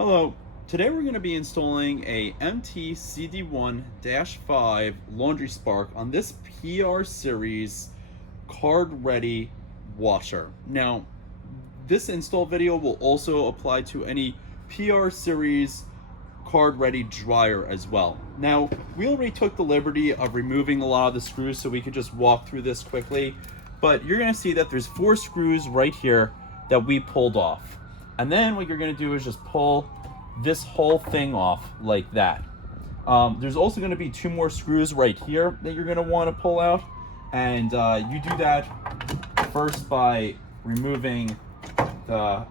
Hello, today we're going to be installing a MTCD1-5 laundry spark on this PR-Series card-ready washer. Now, this install video will also apply to any PR-Series card-ready dryer as well. Now, we already took the liberty of removing a lot of the screws so we could just walk through this quickly, but you're going to see that there's 4 screws right here that we pulled off. And then what you're going to do is just pull this whole thing off like that. There's also going to be 2 more screws right here that you're going to want to pull out. And you do that first by removing the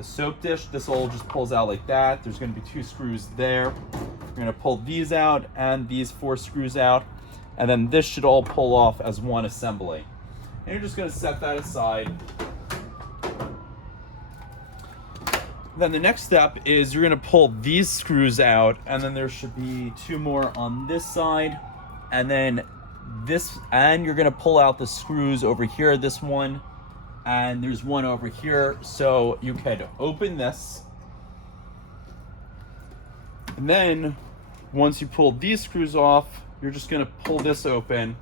soap dish. This all just pulls out like that. There's going to be 2 screws there. You're going to pull these out and these 4 screws out. And then this should all pull off as one assembly. And you're just going to set that aside. Then the next step is you're going to pull these screws out, and then there should be 2 more on this side, and then this, and you're going to pull out the screws over here, this one, and there's 1 over here. So you could open this, and then once you pull these screws off, you're just going to pull this open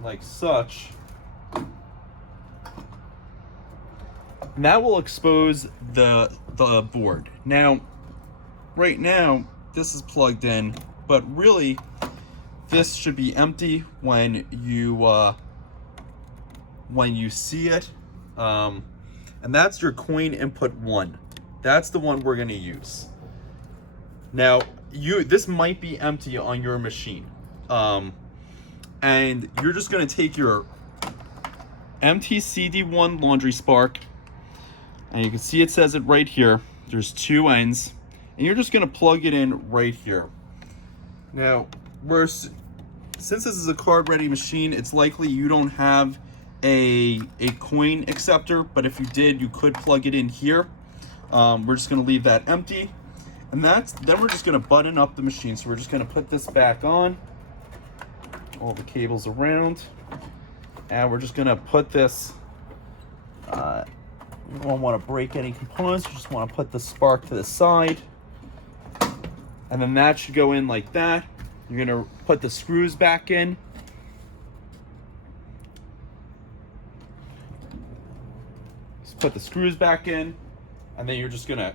like such. And that will expose the board. Now, right now, this is plugged in, but really, this should be empty when you see it. And that's your coin input 1. That's the one we're gonna use. Now, this might be empty on your machine. And you're just gonna take your MTCD1 laundry spark, and you can see it says it right here. There's 2 ends, and you're just going to plug it in right here. Now, since this is a card-ready machine, it's likely you don't have a coin acceptor, but if you did, you could plug it in here. We're just going to leave that empty, and then we're just going to button up the machine. So we're just going to put this back on, all the cables around, and we're just going to put this. You don't want to break any components. You just want to put the spark to the side. And then that should go in like that. You're going to put the screws back in. Just put the screws back in. And then you're just going to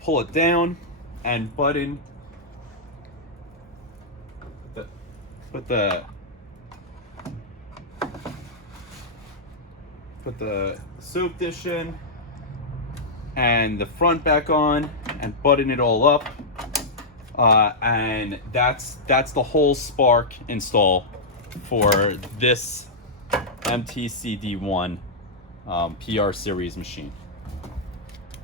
pull it down and button. Put the soap dish in and the front back on and button it all up, and that's the whole spark install for this MTCD1 PR series machine.